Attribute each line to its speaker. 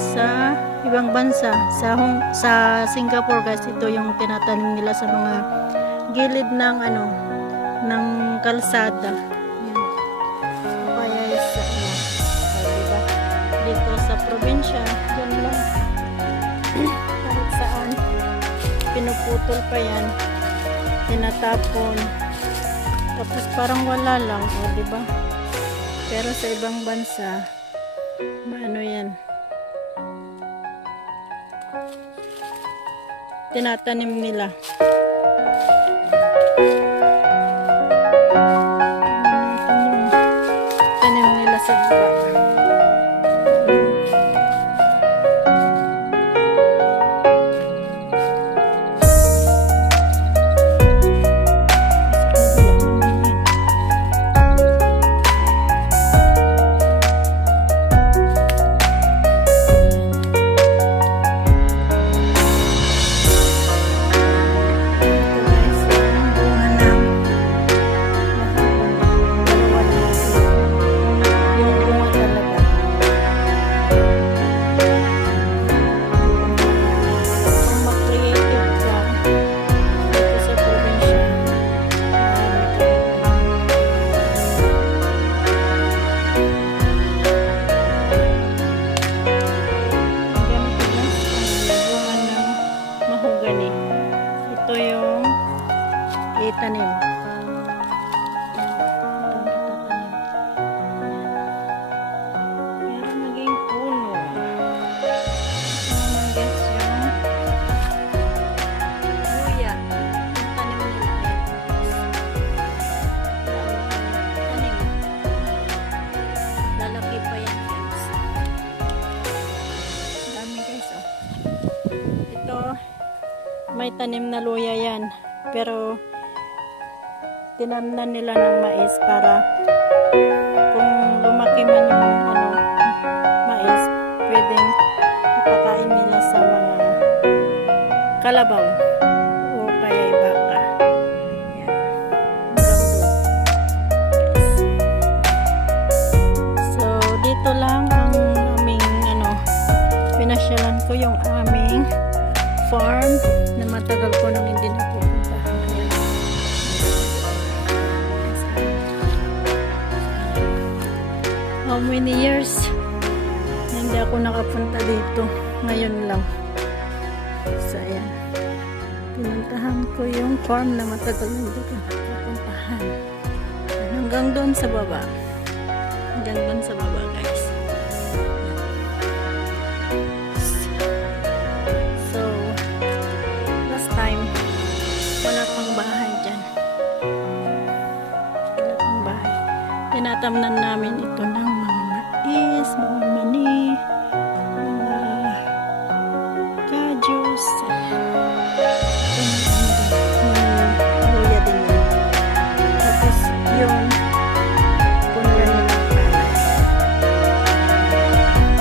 Speaker 1: sa ibang bansa. Sa Hong, sa Singapore guys, ito yung tinatanim nila sa mga gilid ng ano ng kalsada. Yan. O Kaya sa ano, diba? dito sa probinsya, dyan lang. Kahit saan, pinuputol pa yan, tinatapon. Tapos parang wala lang, o, diba? Pero sa ibang bansa, maano yan, tinatanim nila. Tanim nila sa baba. May tanim na luya yan. Pero tinamnan nila ng mais para kung lumaki man yung ano, mais, pwedeng ipakain nila sa mga kalabaw o kaya baka. Yan. So, dito lang ang aming ano, pinasyalan ko yung aming farm na matagal ko nang hindi napupuntahan. How many years hindi ako nakapunta dito. Ngayon lang. So, ayan. Pinuntahan ko yung farm na matagal hindi ko napupuntahan. Hanggang doon sa baba. Hanggang doon sa baba, Tinatamnan namin